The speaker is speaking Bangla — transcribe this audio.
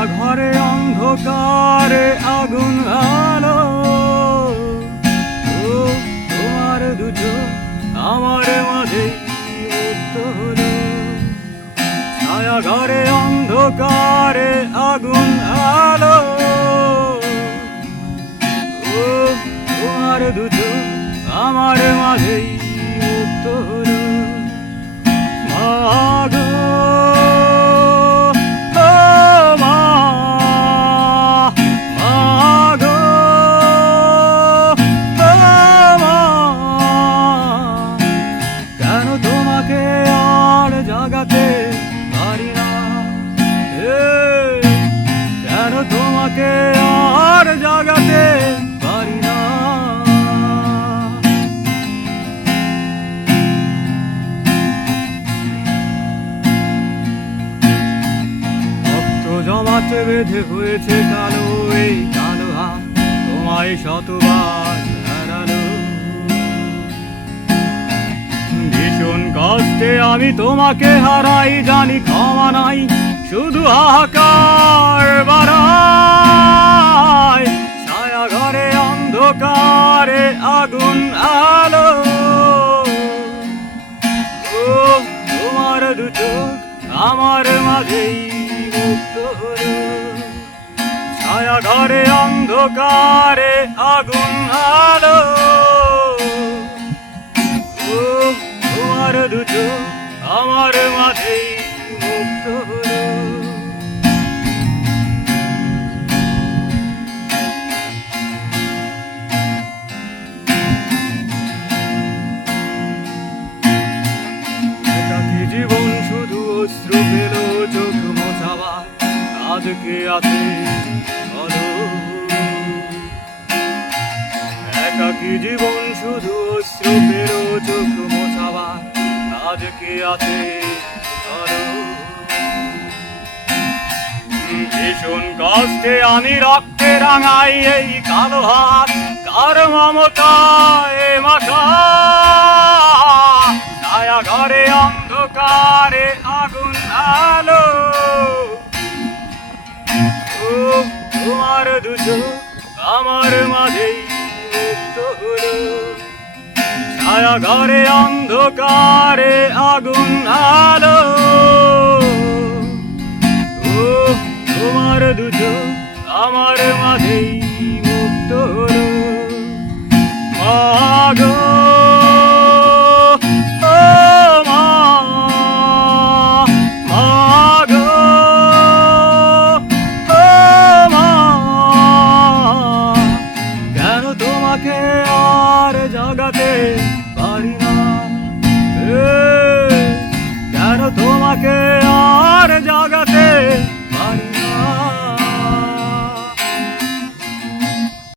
ছায়া ঘরে অন্ধকারে আগুন আলো, ও তোমার দুটো আমার মাঝে মুক্ত হলো। ছায়া ঘরে অন্ধকারে আগুন আলো, ও তোমার দুটো আমার মাঝেই মুক্ত হলো। মাগো জাগাতে পারি না, কেন তোমাকে আর জাগাতে পারি না। রক্ত জমাতে বেঁধে হয়েছে কালো এই কালো হাত, তোমায় শতবার হারালো। ভীষণ কষ্টে আমি তোমাকে হারাই, জানি ক্ষমা নাই, শুধু হাহাকার বাড়ায়। ছায়া ঘরে অন্ধকারে আগুন আলো, ও তোমার দুটো আমার মাঝেই মুক্ত হলো। ছায়া ঘরে অন্ধকারে আগুন আলো, তোমার দুটো আমার মাঝেই মুক্ত হলো। একাকী জীবন শুধু অশ্রু পেল চোখ মোছাবার, আজকে আছে বলো। একাকী জীবন শুধু অশ্রু পেল চোখ মোছাবার, আজকে আছে বলো। ভীষণ কষ্টে আমি রক্তে রাঙাই এই কালো হাত, কার মমতায় মাথা। ছায়া ঘরে অন্ধকারে আগুন আলো, ও তোমার দুটো আমার মাঝেই মুক্ত হলো। ছায়া ঘরে অন্ধকারে আগুন আলো, ও তোমার দুটো আমার মাঝেই মুক্ত হলো। মাগো ও মা, মাগো ও মা, কেন তোমাকে আর জাগাতে পারি না, কেন তোমাকে আর